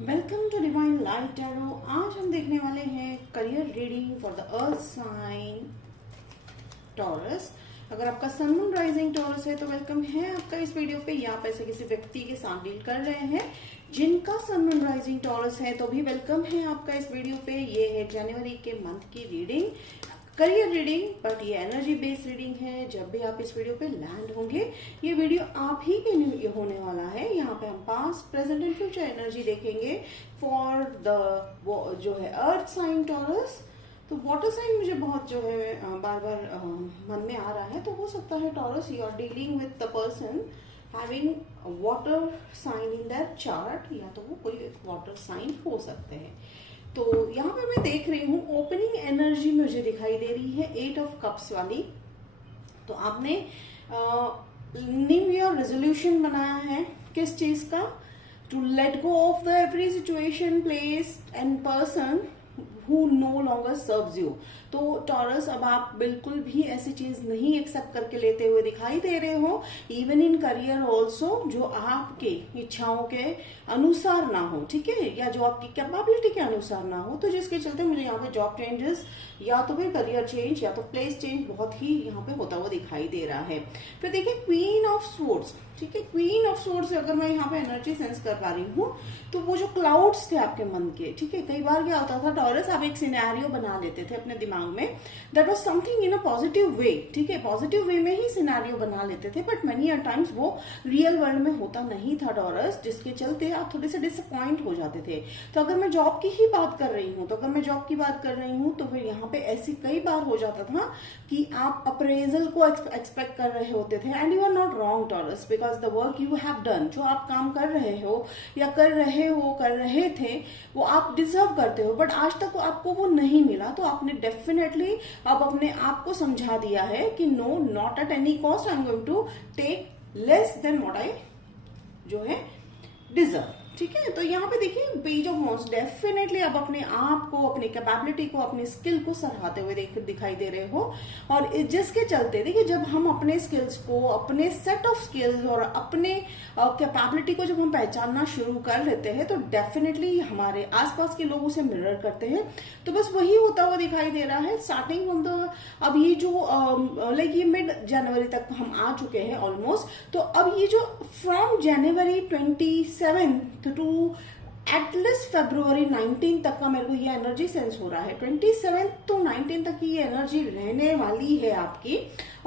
Welcome to divine light tarot. आज हम देखने वाले हैं career reading for the earth sign Taurus. अगर आपका सन मून राइजिंग टॉरस है तो वेलकम है आपका इस वीडियो पे, या आप ऐसे किसी व्यक्ति के साथ डील कर रहे हैं जिनका सन मून राइजिंग टॉरस है तो भी वेलकम है आपका इस वीडियो पे। ये है जनवरी के मंथ की रीडिंग, करियर रीडिंग, बट ये एनर्जी बेस्ड रीडिंग है। जब भी आप इस वीडियो पे लैंड होंगे ये वीडियो आप ही के लिए होने वाला है। यहाँ पे हम past present and future energy देखेंगे फॉर द जो है अर्थ साइन टॉरस। तो वाटर साइन मुझे बहुत जो है बार बार मन में आ रहा है, तो हो सकता है Taurus you are dealing with the person having water sign in that chart, या तो वो कोई एक वाटर साइन हो सकते हैं। तो यहाँ पे मैं देख रही हूँ ओपनिंग एनर्जी मुझे दिखाई दे रही है 8 ऑफ कप्स वाली। तो आपने न्यू ईयर रेजोल्यूशन बनाया है किस चीज का? To let go of the every situation, place and person who no longer serves you। तो टॉरस अब आप बिल्कुल भी ऐसी चीज नहीं एक्सेप्ट करके लेते हुए दिखाई दे रहे हो, इवन इन करियर ऑल्सो, जो आपके इच्छाओं के अनुसार ना हो, ठीक है, या जो आपकी कैपेबिलिटी के अनुसार ना हो। तो जिसके चलते मुझे यहाँ पे जॉब चेंजेस या तो फिर करियर चेंज या तो प्लेस चेंज बहुत ही यहाँ पे होता हुआ दिखाई दे रहा है। फिर देखिए क्वीन ऑफ स्वॉर्ड्स, ठीक है, क्वीन ऑफ स्वॉर्ड्स से अगर मैं यहाँ पे एनर्जी सेंस कर पा रही हूँ तो वो जो क्लाउड्स थे आपके मन के, ठीक है, कई बार क्या होता था टॉरस, आप एक सिनेरियो बना लेते थे अपने दिमाग में, that was something in a positive way, ठीक है, पॉजिटिव वे में ही सिनेरियो बना लेते थे, बट मेनी टाइम्स वो रियल वर्ल्ड में होता नहीं था टॉरस, जिसके चलते आप थोड़े से डिसअपॉइंट हो जाते थे। तो अगर मैं जॉब की ही बात कर रही हूँ तो फिर यहाँ पे ऐसी कई बार हो जाता था कि आप अप्रेजल को एक्सपेक्ट कर रहे होते थे, and you are not wrong Taurus, because the work you have done, जो आप काम कर रहे हो या कर रहे थे वो आप डिजर्व करते हो, बट आज तक आपको वो नहीं मिला। तो आपने डेफिनेटली अब अपने आप को समझा दिया है कि no, not at any cost I am going to take less than what I जो है डिजर्व, ठीक है। तो यहाँ पे देखिए पेज ऑफ वॉन्ड्स, डेफिनेटली आप अपने आप को, अपनी कैपेबिलिटी को, अपनी स्किल को सराहते हुए दिखाई दे रहे हो। और जिसके चलते देखिए जब हम अपने स्किल्स को, अपने सेट ऑफ स्किल्स और अपने कैपेबिलिटी को जब हम पहचानना शुरू कर लेते हैं तो डेफिनेटली हमारे आसपास के लोग उसे मिरर करते हैं। तो बस वही होता हुआ दिखाई दे रहा है स्टार्टिंग फ्रॉम द, अब ये जो लाइक ये मिड जनवरी तक हम आ चुके हैं ऑलमोस्ट। तो अब ये जो फ्रॉम जनवरी 27 टू एटलीस्ट फरवरी 19 तक का मेरे को ये एनर्जी सेंस हो रहा है। 27 to 19 तक की ये एनर्जी रहने वाली है आपकी।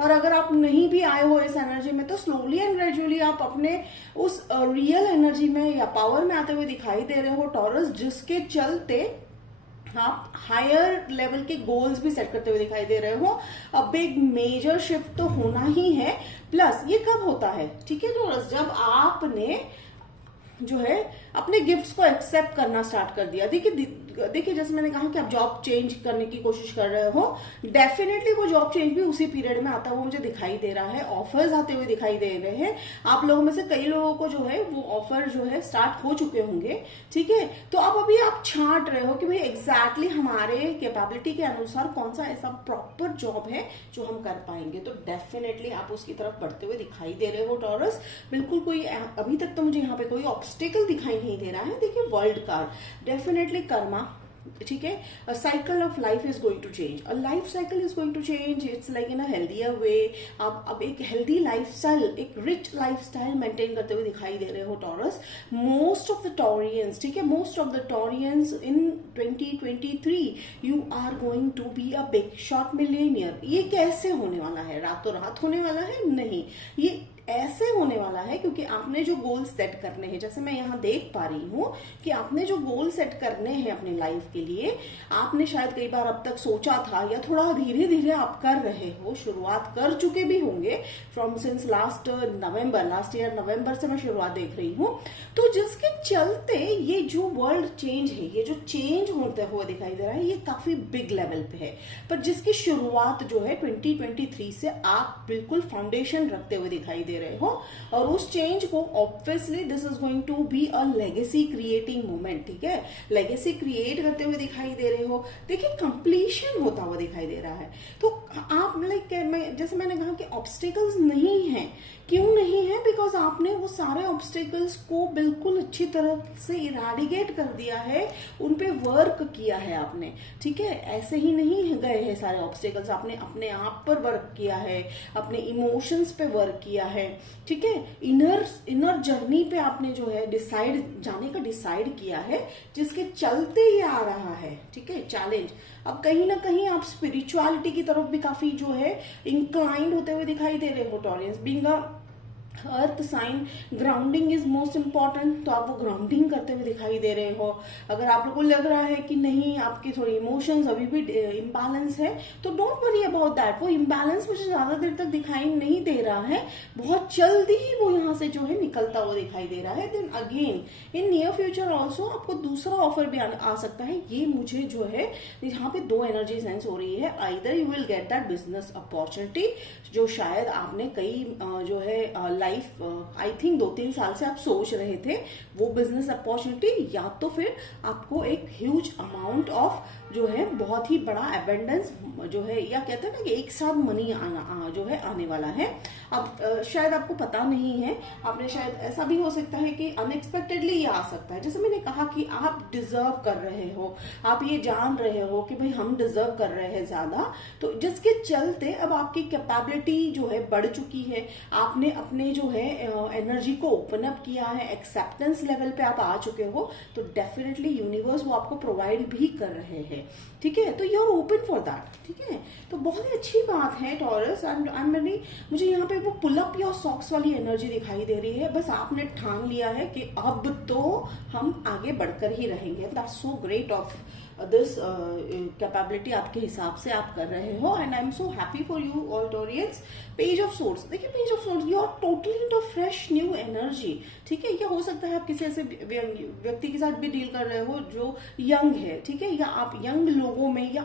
और अगर आप नहीं भी आए हो इस एनर्जी में तो स्लोली एंड ग्रेजुअली आप अपने उस रियल एनर्जी में या पावर में आते हुए दिखाई दे रहे हो टॉरस, जिसके चलते आप हायर लेवल के गोल्स भी सेट करते हुए दिखाई दे रहे हो। अब एक मेजर शिफ्ट तो होना ही है। प्लस ये कब होता है, ठीक है टॉरस, जब आपने जो है अपने गिफ्ट्स को एक्सेप्ट करना स्टार्ट कर दिया। देखिए जैसे मैंने कहा कि आप जॉब चेंज करने की कोशिश कर रहे हो, डेफिनेटली वो जॉब चेंज भी उसी पीरियड में आता हुआ मुझे दिखाई दे रहा है। ऑफर्स आते हुए दिखाई दे रहे हैं। आप लोगों में से कई लोगों को जो है वो ऑफर जो है स्टार्ट हो चुके होंगे, ठीक है। तो अब अभी आप छांट रहे हो कि भाई एग्जैक्टली हमारे कैपेबिलिटी के अनुसार कौन सा ऐसा प्रॉपर जॉब है जो हम कर पाएंगे। तो डेफिनेटली आप उसकी तरफ बढ़ते हुए दिखाई दे रहे हो टॉरस। बिल्कुल कोई अभी तक तो मुझे यहाँ पे कोई ऑब्स्टिकल दिखाई नहीं दे रहा है। देखिए वर्ल्ड कार्ड, डेफिनेटली कर्मा, ठीक है, a cycle of life is going to change, a life cycle is going to change, it's like in a healthier way. आप अब एक हेल्दी लाइफस्टाइल, एक रिच लाइफस्टाइल मेंटेन करते हुए दिखाई दे रहे हो Taurus. Most of the Taurians, ठीक है, most of the Taurians in 2023 you are going to be a big shot millionaire. ये कैसे होने वाला है? रातों रात होने वाला है? नहीं, ये ऐसे होने वाला है क्योंकि आपने जो गोल सेट करने हैं, जैसे मैं यहाँ देख पा रही हूँ कि आपने जो गोल सेट करने हैं अपने लाइफ के लिए, आपने शायद कई बार अब तक सोचा था या थोड़ा धीरे धीरे आप कर रहे हो, शुरुआत कर चुके भी होंगे फ्रॉम सिंस लास्ट ईयर नवंबर से मैं शुरुआत देख रही हूँ। तो जिसके चलते ये जो वर्ल्ड चेंज है, ये जो चेंज होते हुए दिखाई दे रहा है, ये काफी बिग लेवल पे है, पर जिसकी शुरुआत जो है 2023 से आप बिल्कुल फाउंडेशन रखते हुए दिखाई दे दे रहे हो, और उस चेंज को obviously this is going to be a legacy creating moment, ठीक है, लेगेसी क्रिएट करते हुए दिखाई दे रहे हो। देखिए कंप्लीशन होता हुआ दिखाई दे रहा है। तो आप लाइक जैसे मैंने कहा कि ऑब्स्टिकल्स नहीं है, क्यों नहीं है, बिकॉज आपने वो सारे ऑब्स्टिकल्स को बिल्कुल अच्छी तरह से इराडिकेट कर दिया है, उन पे वर्क किया है आपने, ठीक है। ऐसे ही नहीं गए हैं सारे ऑब्स्टिकल्स, आपने अपने आप पर वर्क किया है, अपने इमोशंस पे वर्क किया है, ठीक है, इनर जर्नी पे आपने जो है जाने का डिसाइड किया है, जिसके चलते ये आ रहा है, ठीक है, चैलेंज। अब कहीं ना कहीं आप स्पिरिचुअलिटी की तरफ भी काफी जो है इंक्लाइंड होते हुए दिखाई दे रहे हो Taureans. Being a earth sign, grounding is most important, तो आप वो ग्राउंडिंग करते हुए दिखाई दे रहे हो। अगर आप लोगों को लग रहा है कि नहीं आपके थोड़ी इमोशंस अभी भी इम्बैलेंस है, तो डोंट वरी अबाउट दैट। वो इम्बैलेंस मुझे ज्यादा देर तक दिखाई नहीं दे रहा है, बहुत जल्दी ही वो यहाँ से जो है निकलता हुआ दिखाई दे रहा है। Then again in near future also आपको दूसरा ऑफर भी आ सकता है। ये मुझे जो है यहाँ पे दो एनर्जी सेंस हो रही है, either you will get that business opportunity जो शायद आपने कई जो है लाइफ आई थिंक 2-3 साल से आप सोच रहे थे, वो बिजनेस अपॉर्चुनिटी, या तो फिर आपको एक ह्यूज अमाउंट ऑफ जो है बहुत ही बड़ा एबेंडेंस जो है, या कहते हैं ना कि एक साथ मनी आना जो है आने वाला है। अब शायद आपको पता नहीं है, आपने शायद ऐसा भी हो सकता है कि अनएक्सपेक्टेडली ये आ सकता है। जैसे मैंने कहा कि आप डिजर्व कर रहे हो, आप ये जान रहे हो कि भाई हम डिजर्व कर रहे हैं ज्यादा, तो जिसके चलते अब आपकी कैपेबिलिटी जो है बढ़ चुकी है, आपने अपने जो है एनर्जी को ओपन अप किया है, एक्सेप्टेंस लेवल पे आप आ चुके हो, तो डेफिनेटली यूनिवर्स वो आपको प्रोवाइड भी कर रहे हैं, ठीक है। तो you are open for that, ठीक है। तो बहुत ही अच्छी बात है टॉरस। मुझे यहाँ पे वो पुल अप योर सॉक्स वाली एनर्जी दिखाई दे रही है। बस आपने ठान लिया है कि अब तो हम आगे बढ़कर ही रहेंगे। That's so great of this capability आपके हिसाब से आप कर रहे हो, and I am so happy for you all Taurians. Page of swords, देखिए page of swords, you are totally into fresh new energy, ठीक है। या हो सकता है आप किसी ऐसे व्यक्ति के साथ भी डील कर रहे हो जो यंग है, ठीक है, या आप यंग लोगों में या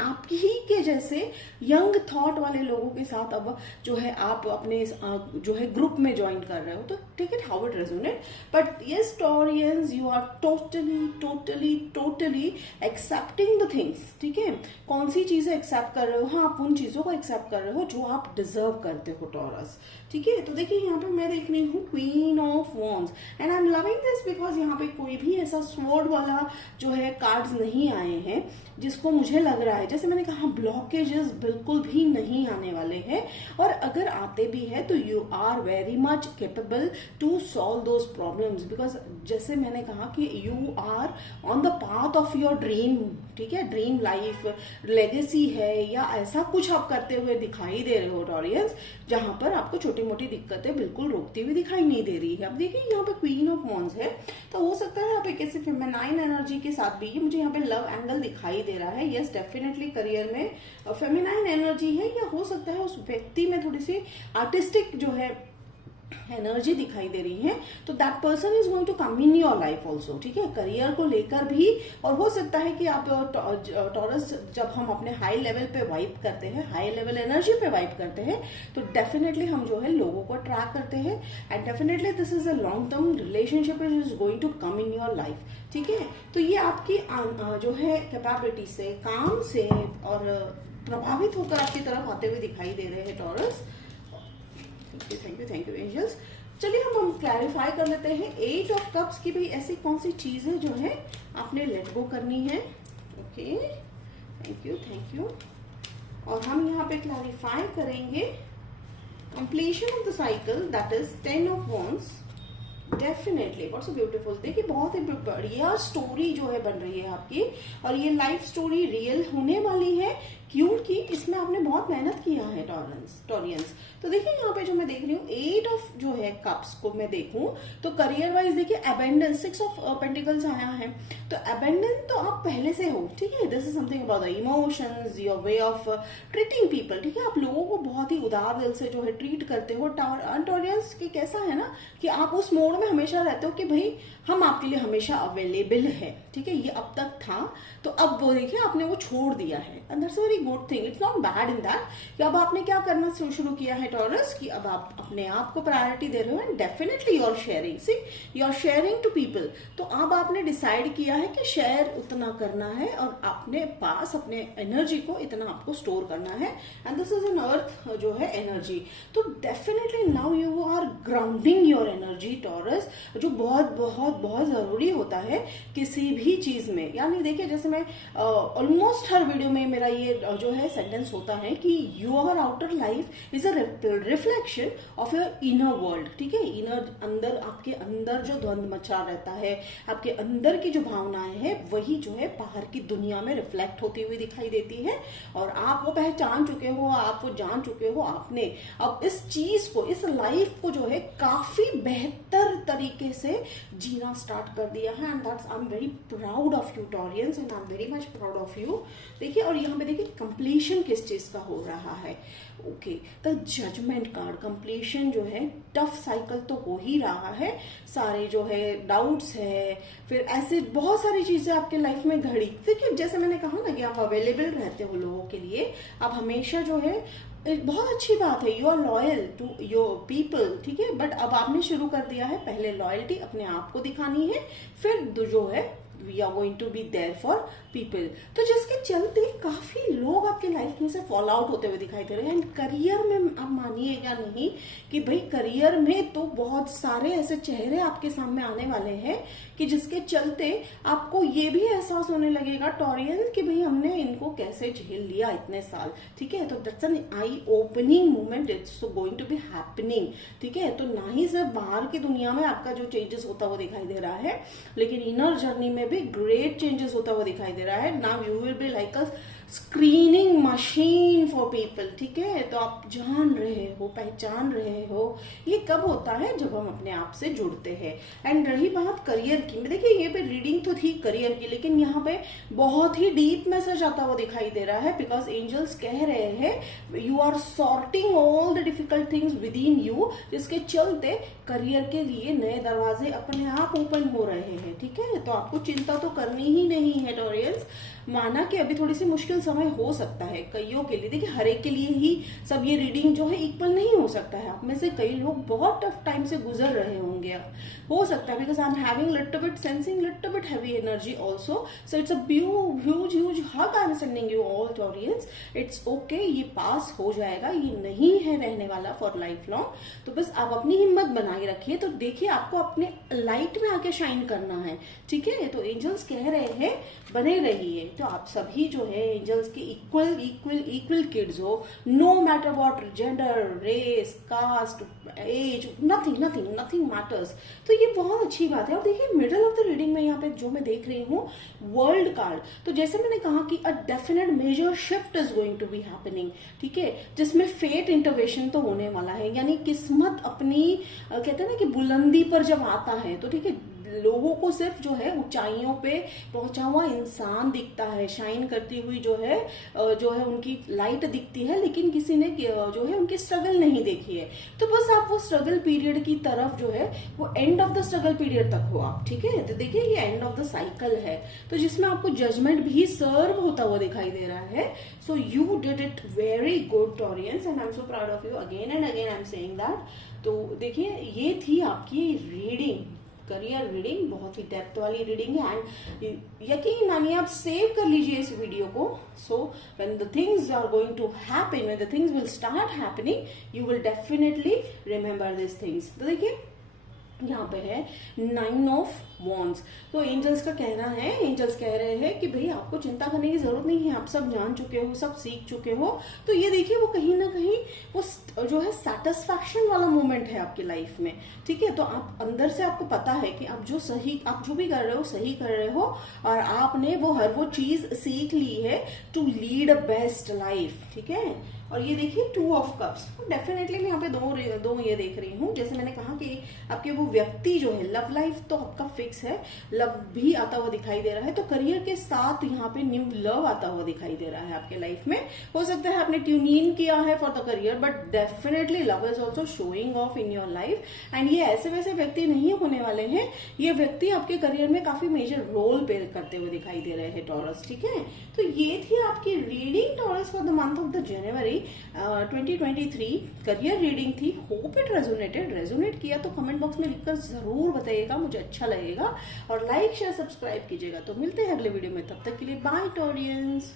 आपकी ही के जैसे यंग थॉट वाले लोगों के साथ अब जो है आप अपने जो है ग्रुप में ज्वाइन कर रहे हो, तो take it how it resonate. But yes Taureans, you are totally totally totally accepting the things, ठीक है। कौन सी चीजें एक्सेप्ट कर रहे हो? हाँ, आप उन चीजों को एक्सेप्ट कर रहे हो जो आप डिजर्व करते हो टॉरस, ठीक है। तो देखिए यहाँ पे मैं देख रही हूँ queen of wands, and I am loving this because यहाँ पे कोई भी ऐसा स्वॉर्ड वाला जो है कार्ड्स नहीं आए हैं जिसको मुझे लग रहा है, जैसे मैंने कहा, ब्लॉकेजेस बिल्कुल भी नहीं आने वाले हैं, और अगर आते भी है तो you are very much capable to solve those problems, because जैसे मैंने कहा कि you are on the path of your dream, ठीक है, ड्रीम लाइफ, लेगेसी है, या ऐसा कुछ आप करते हुए दिखाई दे रहे हो टॉरियंस, जहां पर आपको छोटी मोटी दिक्कतें बिल्कुल रोकती हुई दिखाई नहीं दे रही है। अब देखिए यहाँ पे क्वीन ऑफ वॉन्ड्स है, तो हो सकता है आप एक ऐसे फेमिनाइन एनर्जी के साथ भी, ये मुझे यहाँ पे लव एंगल दिखाई दे रहा है। यस, डेफिनेटली करियर में फेमिनाइन एनर्जी है, या हो सकता है उस व्यक्ति में थोड़ी सी आर्टिस्टिक जो है एनर्जी दिखाई दे रही है, तो that person is going to come in your life also, ठीक है, करियर को लेकर भी। और हो सकता है कि आप टॉरस, जब हम अपने हाई लेवल पे वाइप करते हैं, हाई लेवल एनर्जी पे वाइप करते हैं, तो डेफिनेटली हम जो है लोगों को अट्रैक्ट करते हैं, and definitely this is a long term relationship is going to come in your life, ठीक है। तो ये आपकी जो है कैपेबिलिटी से, काम से और प्रभावित होकर आपकी तरफ आते हुए दिखाई दे रहे हैं टॉरस। Thank you angels. चलिए हम क्लैरिफाई कर लेते हैं 8 ऑफ कप्स की भी ऐसी कौन सी चीजें जो है आपने लेट गो करनी है। Okay, thank you. और हम यहाँ पे क्लैरिफाई करेंगे completion of the cycle, that is 10 of wands. Definitely what's so beautiful. देखिए बहुत ही बढ़िया स्टोरी जो है बन रही है आपकी, और ये लाइफ स्टोरी रियल होने वाली है, क्योंकि इसमें आपने बहुत मेहनत किया है टॉरियंस। तो देखिए यहाँ पे जो मैं देख रही हूँ 8 ऑफ जो है कप्स को मैं देखूं तो करियर वाइज देखिए अबेंडेंस, 6 ऑफ पेंटिकल्स आया है, तो अबेंडेंस तो आप पहले से हो, ठीक है। This is something about the emotions, your way of treating people, ठीक है। आप लोगों को बहुत ही उदार दिल से जो है ट्रीट करते हो टॉरियंस की। कैसा है ना कि आप उस मोड में हमेशा रहते हो कि भाई हम आपके लिए हमेशा अवेलेबल है, ठीक है। ये अब तक था, तो अब वो देखिए आपने वो छोड़ दिया है, and that's a very good thing, it's not bad in that कि अब आपने क्या करना शुरू किया है टॉरस, कि अब आप अपने आप को प्रायोरिटी दे रहे हो, and definitely you are sharing, see you are sharing to people. तो अब आपने डिसाइड किया है कि शेयर उतना करना है और अपने पास अपने एनर्जी को इतना आपको स्टोर करना है, and this is an earth जो है एनर्जी। तो definitely now you are grounding your energy Taurus, जो बहुत बहुत बहुत जरूरी होता है किसी भी चीज में। यानी देखिए जैसे मैं ऑलमोस्ट हर वीडियो में मेरा ये जो है सेंटेंस होता है कि your outer life is a reflection of your inner world, ठीक है। इनर अंदर आपके अंदर जो द्वंद्व मचा रहता है, आपके अंदर की जो भावनाएं हैं, वही जो है बाहर की दुनिया में रिफ्लेक्ट होती हुई दिखाई देती है, और आप वो पहचान चुके हो, आप वो जान चुके हो, आपने अब इस चीज को, इस लाइफ को जो है काफी बेहतर तरीके से जीना स्टार्ट कर दिया है, and that's I am very proud of you Taureans, and I am very much proud of you. देखिए और यहाँ पे देखिए कंप्लीशन किस चीज का हो रहा है, okay, the judgement card. Completion जो है, टफ साइकिल तो हो ही रहा है, सारे जो है डाउट्स है, फिर ऐसे बहुत सारी चीजें आपके लाइफ में घड़ी। देखिए जैसे मैंने कहा ना कि आप अवेलेबल रहते हो लोगों के लिए, आप हमेशा जो है, एक बहुत अच्छी बात है, you are loyal to your people, ठीक है। बट अब आपने शुरू कर दिया है, पहले लॉयल्टी अपने आप को दिखानी है, फिर जो है we are going to be there for people. तो जिसके चलते काफी लोग आपके लाइफ में से फॉल आउट होते हुए दिखाई दे रहे हैं। एंड करियर में आप मानिएगा नहीं कि भाई करियर में तो बहुत सारे ऐसे चेहरे आपके सामने आने वाले हैं कि जिसके चलते आपको ये भी एहसास होने लगेगा टॉरियन कि भाई हमने इनको कैसे झेल लिया इतने साल, ठीक है। तो that's an eye opening moment, it's going to be happening, ठीक है। तो ना ही सिर्फ बाहर की दुनिया में आपका जो चेंजेस होता हुआ दिखाई दे रहा है, लेकिन इनर जर्नी में भी ग्रेट चेंजेस होता हुआ दिखाई दे रहा है। Now you will be like a screening machine for people, ठीक है। तो आप जान रहे हो, पहचान रहे हो। ये कब होता है? जब हम अपने आप से जुड़ते हैं। एंड रही बात करियर की, देखिए ये पे रीडिंग तो थी करियर की, लेकिन यहाँ पे बहुत ही डीप मैसेज आता हुआ दिखाई दे रहा है, बिकॉज एंजल्स कह रहे हैं you are sorting all the difficult things within you, जिसके चलते करियर के लिए नए दरवाजे अपने आप ओपन हो रहे हैं, ठीक है। तो आपको चिंता तो करनी ही नहीं है टॉरियंस। माना कि अभी थोड़ी सी मुश्किल समय हो सकता है कईयों के लिए, देखिए हर एक के लिए ही सब ये रीडिंग जो है इक्वल नहीं हो सकता है। आप में से कई लोग बहुत टफ टाइम से गुजर रहे होंगे, हो सकता है, because I am having little bit sensing little bit heavy energy also, so it's a huge huge hug I am sending you all Taureans. It's okay, ये पास हो जाएगा, ये नहीं है रहने वाला फॉर लाइफ लॉन्ग। तो बस आप अपनी हिम्मत बनाए रखिए। तो देखिए आपको अपने लाइट में आके शाइन करना है, ठीक है। तो एंजल्स कह रहे हैं बने रहिए। तो आप सभी जो है एंजल्स के इक्वल किड्स हो, no matter what gender, race, caste, age, nothing matters. तो ये बहुत अच्छी बात है। और देखिए मिडल ऑफ द रीडिंग में यहाँ पे जो मैं देख रही हूँ वर्ल्ड कार्ड, तो जैसे मैंने कहा कि a definite major shift is going to be happening, ठीक है, जिसमें फेट इंटरवेंशन तो होने वाला है। यानी किस्मत अपनी कहते हैं ना कि बुलंदी पर जब आता है, तो ठीक है, लोगों को सिर्फ जो है ऊंचाइयों पे पहुंचा हुआ इंसान दिखता है, शाइन करती हुई जो है उनकी लाइट दिखती है, लेकिन किसी ने जो है उनकी स्ट्रगल नहीं देखी है। तो बस आप वो स्ट्रगल पीरियड की तरफ जो है वो end of the struggle period तक हो आप, ठीक है। तो देखिए ये एंड ऑफ द साइकिल है, तो जिसमें आपको जजमेंट भी सर्व होता हुआ दिखाई दे रहा है। So you did it very good Taureans, and I am so proud of you. Again and again I am saying that. तो देखिए ये थी आपकी रीडिंग, करियर रीडिंग, बहुत ही डेप्थ वाली रीडिंग है। एंड यकीन मानिए आप सेव कर लीजिए इस वीडियो को। So when the things are going to happen, when the things will start happening, you will definitely remember this things. तो देखिए यहाँ पे है 9 ऑफ वॉन्ड्स। तो एंजल्स का कहना है, एंजल्स कह रहे हैं कि भाई आपको चिंता करने की जरूरत नहीं है, आप सब जान चुके हो, सब सीख चुके हो। तो ये देखिए वो कहीं ना कहीं वो जो है सेटिस्फैक्शन वाला मोमेंट है आपकी लाइफ में, ठीक है। तो आप अंदर से आपको पता है कि आप जो भी कर रहे हो सही कर रहे हो, और आपने वो चीज सीख ली है to lead a best life, ठीक है। और ये देखिए 2 ऑफ कप्स, डेफिनेटली मैं यहाँ पे दो ये देख रही हूँ। जैसे मैंने कहा कि आपके वो व्यक्ति जो है, लव लाइफ तो आपका फिक्स फिक्स है, लव भी आता हुआ दिखाई दे रहा है। तो करियर के साथ यहाँ पे न्यू लव आता हुआ दिखाई दे रहा है आपके लाइफ में। हो सकता है आपने ट्यून इन किया है for the career, but definitely love is also showing off in your life. And ये ऐसे वैसे व्यक्ति नहीं होने वाले हैं, ये व्यक्ति आपके करियर में काफी मेजर रोल प्ले करते हुए दिखाई दे रहे हैं टॉरस, ठीक है। तो ये थी आपकी reading taurus for the month of the January 2023। Career reading थी। होप इट रेजोनेट किया तो कमेंट बॉक्स में लिखकर जरूर बताइएगा, मुझे अच्छा लगेगा। और लाइक शेयर सब्सक्राइब कीजिएगा। तो मिलते हैं अगले वीडियो में, तब तक के लिए बाय टॉरियंस।